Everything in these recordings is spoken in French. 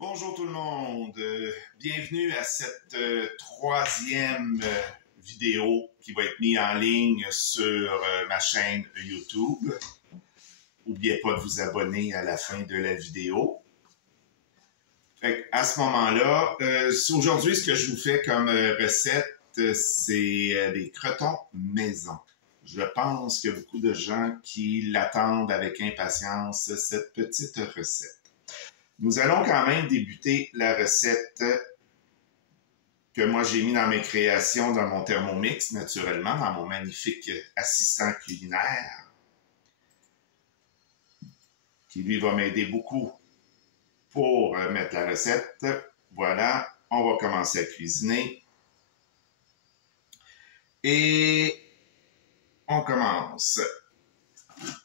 Bonjour tout le monde, bienvenue à cette troisième vidéo qui va être mise en ligne sur ma chaîne YouTube. N'oubliez pas de vous abonner à la fin de la vidéo. À ce moment-là, aujourd'hui ce que je vous fais comme recette, c'est des crotons maison. Je pense qu'il y a beaucoup de gens qui l'attendent avec impatience, cette petite recette. Nous allons quand même débuter la recette que moi j'ai mis dans mes créations dans mon Thermomix, naturellement, dans mon magnifique assistant culinaire, qui lui va m'aider beaucoup pour mettre la recette. Voilà, on va commencer à cuisiner. Et on commence.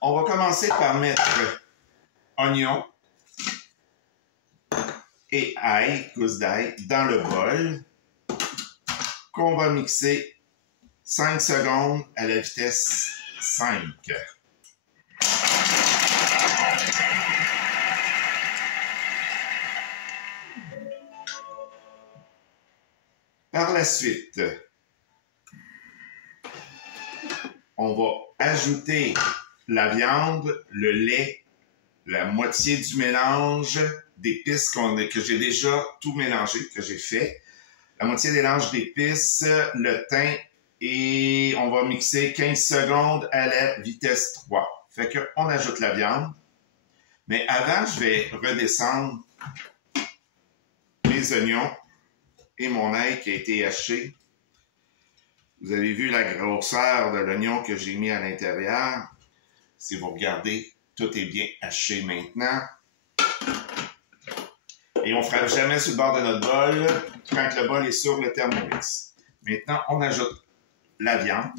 On va commencer par mettre oignon et ail, gousse d'ail, dans le bol qu'on va mixer 5 secondes à la vitesse 5. Par la suite, on va ajouter la viande, le lait, la moitié du mélange d'épices que j'ai déjà tout mélangé, que j'ai fait. La moitié des mélanges d'épices, le thym, et on va mixer 15 secondes à la vitesse 3. Fait qu'on ajoute la viande. Mais avant, je vais redescendre mes oignons et mon ail qui a été haché. Vous avez vu la grosseur de l'oignon que j'ai mis à l'intérieur. Si vous regardez, tout est bien haché maintenant. Et on ne frappe jamais sur le bord de notre bol quand le bol est sur le Thermomix. Maintenant, on ajoute la viande.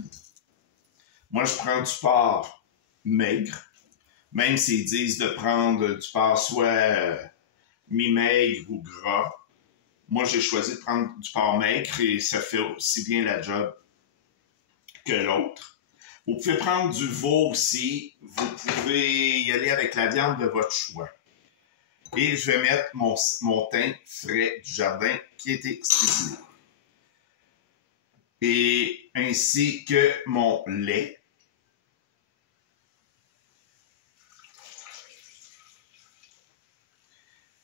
Moi, je prends du porc maigre, même s'ils disent de prendre du porc soit mi-maigre ou gras. Moi, j'ai choisi de prendre du porc maigre et ça fait aussi bien la job que l'autre. Vous pouvez prendre du veau aussi. Vous pouvez y aller avec la viande de votre choix. Et je vais mettre mon thym frais du jardin qui a été spéculé. Et ainsi que mon lait.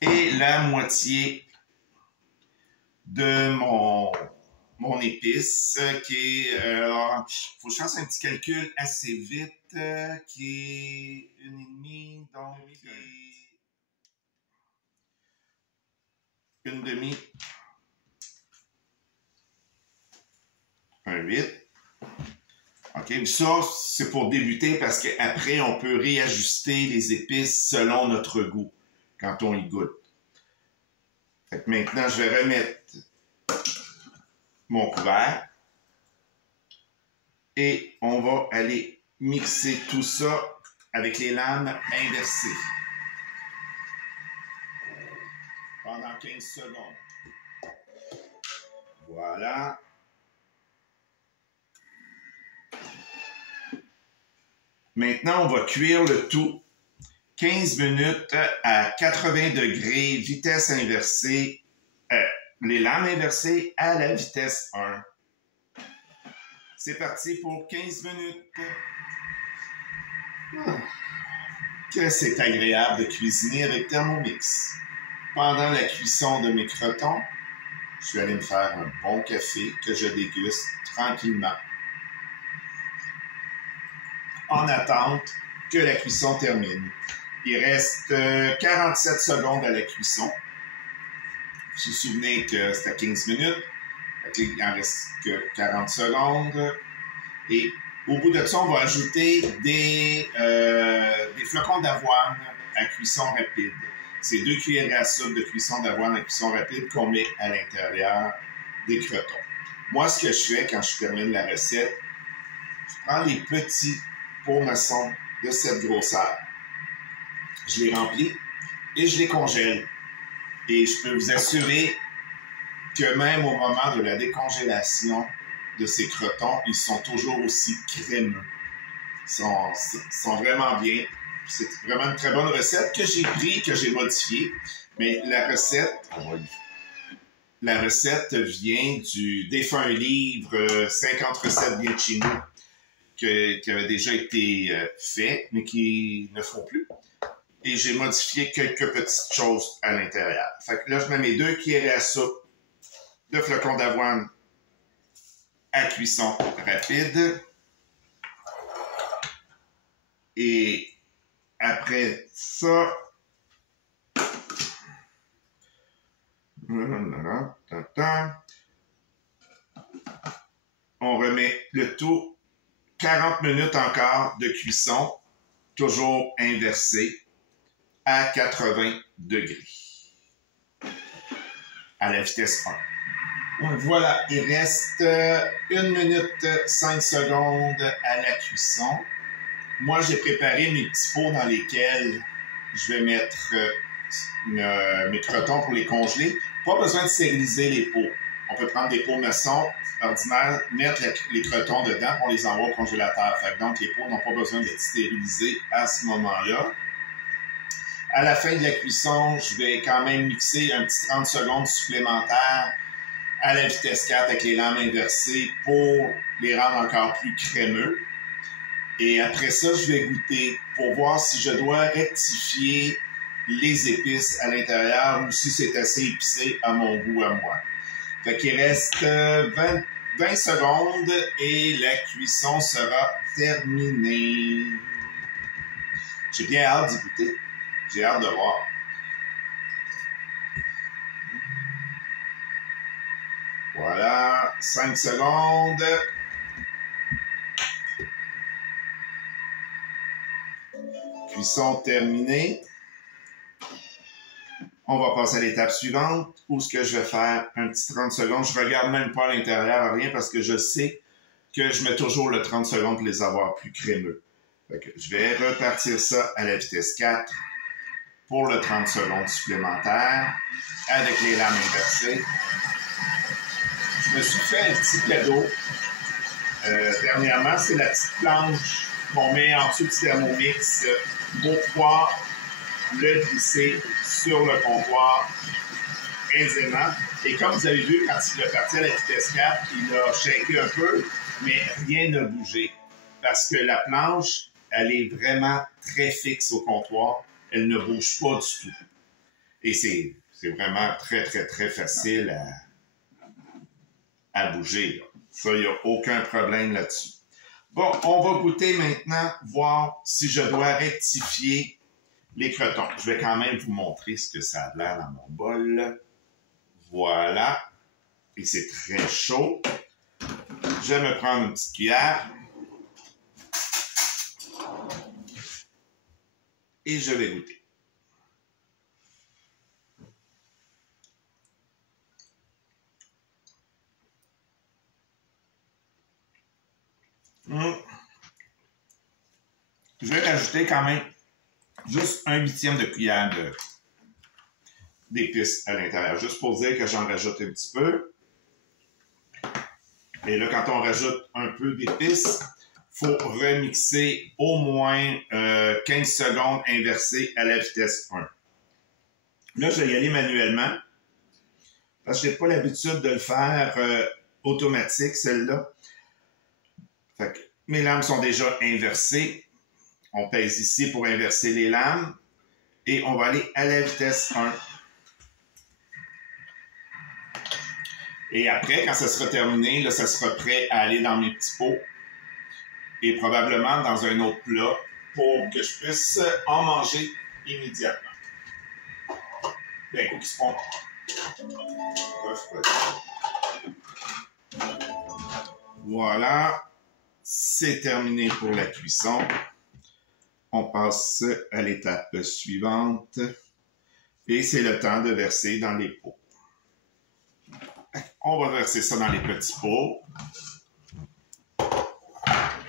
Et la moitié de mon épice qui est... faut que je fasse un petit calcul assez vite, qui est 1,5, donc... Une demi, un 8. OK, ça, c'est pour débuter parce qu'après, on peut réajuster les épices selon notre goût quand on y goûte. Fait que maintenant, je vais remettre mon couvert et on va aller mixer tout ça avec les lames inversées. Pendant 15 secondes. Voilà. Maintenant, on va cuire le tout 15 minutes à 80 degrés, vitesse inversée, les lames inversées à la vitesse 1. C'est parti pour 15 minutes. Que c'est agréable de cuisiner avec Thermomix. Pendant la cuisson de mes crotons, je suis allé me faire un bon café que je déguste tranquillement en attente que la cuisson termine. Il reste 47 secondes à la cuisson. Vous vous souvenez que c'était 15 minutes. Il n'en reste que 40 secondes. Et au bout de ça, on va ajouter des flocons d'avoine à cuisson rapide. C'est 2 cuillères à soupe de cuisson d'avoine à cuisson rapide qu'on met à l'intérieur des crotons. Moi, ce que je fais quand je termine la recette, je prends les petits pots maçons de cette grosseur. Je les remplis et je les congèle. Et je peux vous assurer que même au moment de la décongélation de ces crotons, ils sont toujours aussi crémeux. Ils sont vraiment bien. C'est vraiment une très bonne recette que j'ai pris, que j'ai modifiée. Mais la recette vient du défunt livre 50 recettes bien de chez nous qui avait déjà été fait, mais qui ne font plus. Et j'ai modifié quelques petites choses à l'intérieur. Fait que là, je mets mes 2 cuillères à soupe de flocons d'avoine à cuisson rapide. Et après ça, on remet le tout 40 minutes encore de cuisson, toujours inversé à 80 degrés à la vitesse 1. Donc voilà, il reste 1 minute 5 secondes à la cuisson. Moi, j'ai préparé mes petits pots dans lesquels je vais mettre mes crotons pour les congeler. Pas besoin de stériliser les pots. On peut prendre des pots maçons ordinaires, mettre les crotons dedans, on les envoie au congélateur. Fait que donc, les pots n'ont pas besoin d'être stérilisés à ce moment-là. À la fin de la cuisson, je vais quand même mixer un petit 30 secondes supplémentaires à la vitesse 4 avec les lames inversées pour les rendre encore plus crémeux. Et après ça, je vais goûter pour voir si je dois rectifier les épices à l'intérieur ou si c'est assez épicé à mon goût à moi. Fait qu'il reste 20 secondes et la cuisson sera terminée. J'ai bien hâte d'y goûter. J'ai hâte de voir. Voilà, 5 secondes. Cuisson terminée. On va passer à l'étape suivante où ce que je vais faire un petit 30 secondes. Je regarde même pas à l'intérieur, rien, parce que je sais que je mets toujours le 30 secondes pour les avoir plus crémeux. Fait que je vais repartir ça à la vitesse 4 pour le 30 secondes supplémentaire avec les lames inversées. Je me suis fait un petit cadeau. Dernièrement, c'est la petite planche qu'on met en dessous du Thermomix pour pouvoir le glisser sur le comptoir aisément. Et comme vous avez vu, quand il est parti à la vitesse 4, il a shaké un peu, mais rien n'a bougé. Parce que la planche, elle est vraiment très fixe au comptoir. Elle ne bouge pas du tout. Et c'est vraiment très, très, très facile à bouger. Là. Ça, il n'y a aucun problème là-dessus. Bon, on va goûter maintenant, voir si je dois rectifier les crotons. Je vais quand même vous montrer ce que ça a l'air dans mon bol. Voilà. Et c'est très chaud. Je vais me prendre une petite cuillère. Et je vais goûter. Je vais rajouter quand même juste 1/8 de cuillère d'épices à l'intérieur. Juste pour dire que j'en rajoute un petit peu. Et là, quand on rajoute un peu d'épices, il faut remixer au moins 15 secondes inversées à la vitesse 1. Là, je vais y aller manuellement parce que je n'ai pas l'habitude de le faire automatique, celle-là. Fait que mes lames sont déjà inversées. On pèse ici pour inverser les lames. Et on va aller à la vitesse 1. Et après, quand ça sera terminé, là, ça sera prêt à aller dans mes petits pots. Et probablement dans un autre plat pour que je puisse en manger immédiatement. Bien, qui se font. Voilà. C'est terminé pour la cuisson. On passe à l'étape suivante. Et c'est le temps de verser dans les pots. On va verser ça dans les petits pots.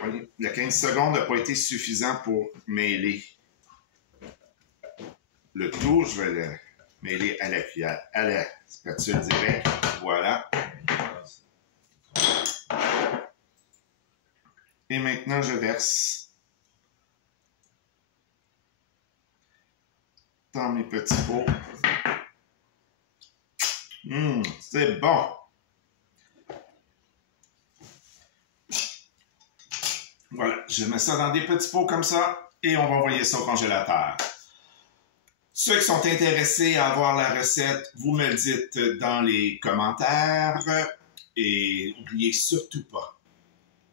Le 15 secondes n'a pas été suffisant pour mêler le tout. Je vais le mêler à la cuillère, à la spatule directe. Voilà. Et maintenant, je verse dans mes petits pots C'est bon. Voilà, je mets ça dans des petits pots comme ça et on va envoyer ça au congélateur. Ceux qui sont intéressés à avoir la recette, vous me le dites dans les commentaires et n'oubliez surtout pas,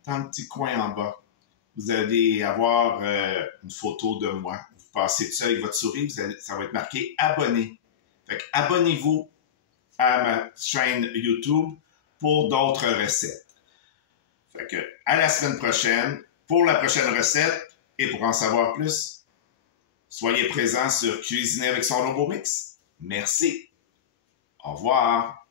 dans le petit coin en bas, vous allez avoir une photo de moi. Vous passez dessus avec votre souris, ça va être marqué « Abonner ». Fait que abonnez-vous à ma chaîne YouTube pour d'autres recettes. Fait que à la semaine prochaine pour la prochaine recette et pour en savoir plus, soyez présents sur Cuisiner avec son robot mix. Merci. Au revoir.